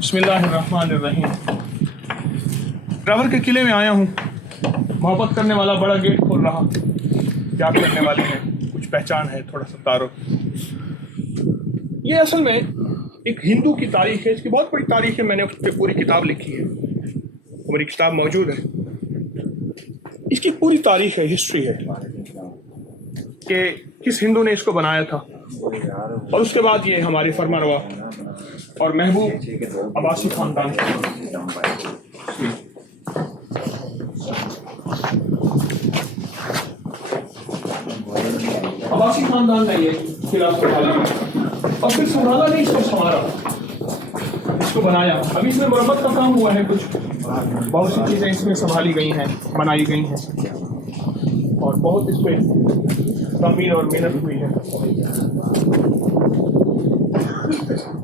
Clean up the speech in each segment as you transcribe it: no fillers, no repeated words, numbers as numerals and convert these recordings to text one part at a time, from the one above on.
बिस्मिल्लाहिर्रहमानिर्रहीम। ड्राइवर के किले में आया हूँ। मोहब्बत करने वाला बड़ा गेट खोल रहा। क्या करने वाले हैं, कुछ पहचान है, थोड़ा सा तारुफ। ये असल में एक हिंदू की तारीख है, इसकी बहुत बड़ी तारीख है। मैंने उस पर पूरी किताब लिखी है, मेरी किताब मौजूद है। इसकी पूरी तारीख है, हिस्ट्री है कि किस हिंदू ने इसको बनाया था। और उसके बाद ये हमारे फरमारवा और महबूब अब्बासी खानदान अब्बासी खानदान ने ये किला संभाला और फिर संभाला नहीं, इसको संवारा, इसको बनाया। अभी इसमें मरम्मत का काम हुआ है, कुछ बहुत सी चीज़ें इसमें संभाली गई हैं, बनाई गई हैं और बहुत इस पर तमीर और मेहनत हुई है।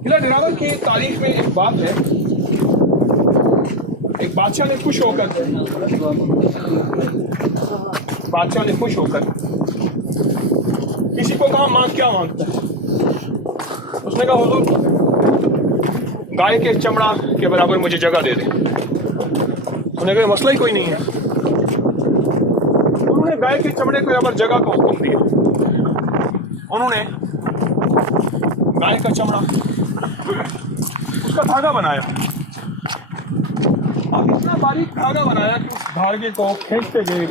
किला दिलावर की तारीख में एक बात है, एक बादशाह ने खुश होकर किसी को कहा क्या मांगता है। उसने कहा हुजूर, गाय के चमड़ा के बराबर मुझे जगह दे दे। उसने कहा मसला ही कोई नहीं है। उन्होंने गाय के चमड़े के बराबर जगह का हुक्म दिया। उन्होंने गाय का चमड़ा, उसका धागा बनाया। अब इतना बारीक धागा बनाया कि उस धागे को खींचते गए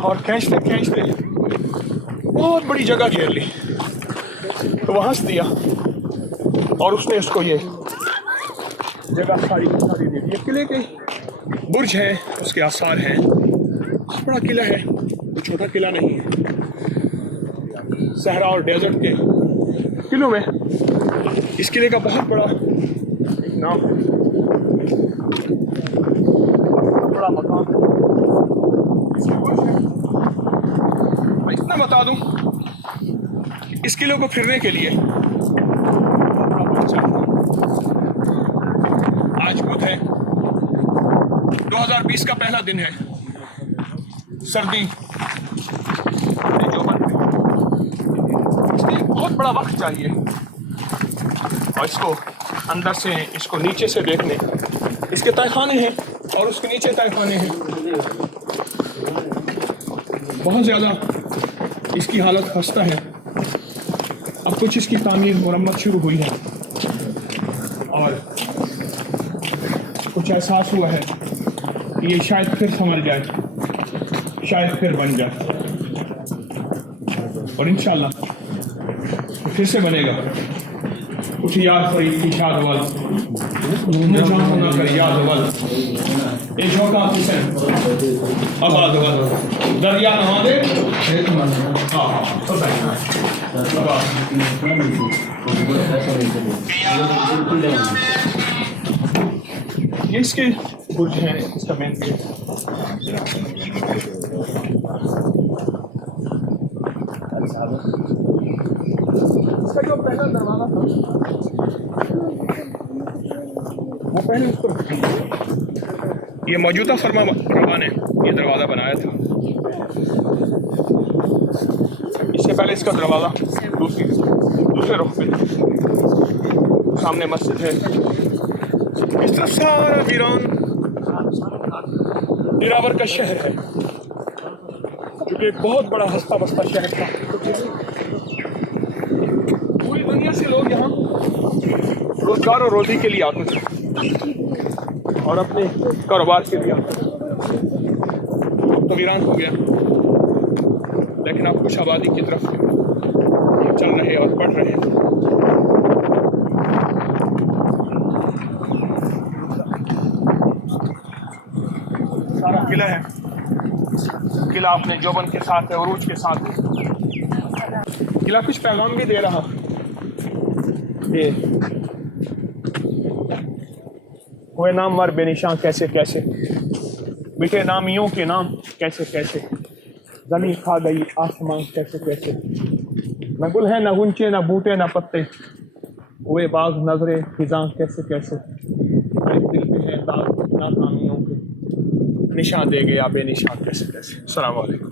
और खींचते बहुत बड़ी जगह घेर ली। तो वह हंस दिया और उसने उसको ये जगह सारी दे दी। ये किले के बुर्ज हैं, उसके आसार हैं। बड़ा किला है, कोई छोटा किला नहीं है। सहरा और डेजर्ट के किलों में इस किले का बहुत बड़ा एक नाम है, बड़ा मकाम है। मैं इतना बता दूं, इस किले को फिरने के लिए आज बुध है, 2020 का पहला दिन है। सर्दी बहुत बड़ा वक्त चाहिए और इसको अंदर से, इसको नीचे से देखने, इसके तहखाने हैं और उसके नीचे तहखाने हैं। बहुत ज़्यादा इसकी हालत खस्ता है। अब कुछ इसकी तामीर मुरम्मत शुरू हुई है और कुछ एहसास हुआ है कि ये शायद फिर संभल जाए, शायद फिर बन जाए और इंशाअल्लाह फिर से बनेगा। कुछ याद फरीद की शाद वल मुझान होना कर याद वल ए झोंका हुसैन आबाद वल दरिया नहा दे। ये इसके बुर्ज हैं, इसका मेन गेट। इसका जो पहला दरवाजा था वो पहले उसको, ये मौजूदा फरमारवा ने ये दरवाज़ा बनाया था। इससे पहले इसका दरवाज़ा दूसरे रुख पे था। सामने मस्जिद है। इस तरफ सारा दिलावर का शहर है, जो कि एक बहुत बड़ा हंसता बसता शहर था। पूरी दुनिया से लोग यहाँ रोजगार और रोजी के लिए आते थे और अपने कारोबार के लिए आते थे। अब तो वीरान हो गया, लेकिन अब कुछ आबादी की तरफ चल रहे और बढ़ रहे हैं। सारा किला है। किला अपने जोबन के साथ है, उरूज के साथ है। किला कुछ पैगाम भी दे रहा। ये हुए नाम वर बेनिशां कैसे कैसे, बिटे नामियों के नाम कैसे कैसे, जमीन खा गई आसमान कैसे कैसे। न गुल है न गुंचे न बूटे न पत्ते, हुए बाग नजरे फिजां कैसे कैसे। दिल पे है दाग नाकामियों के, निशान दे गया बेनिशां कैसे कैसे। अस्सलाम वालेकुम।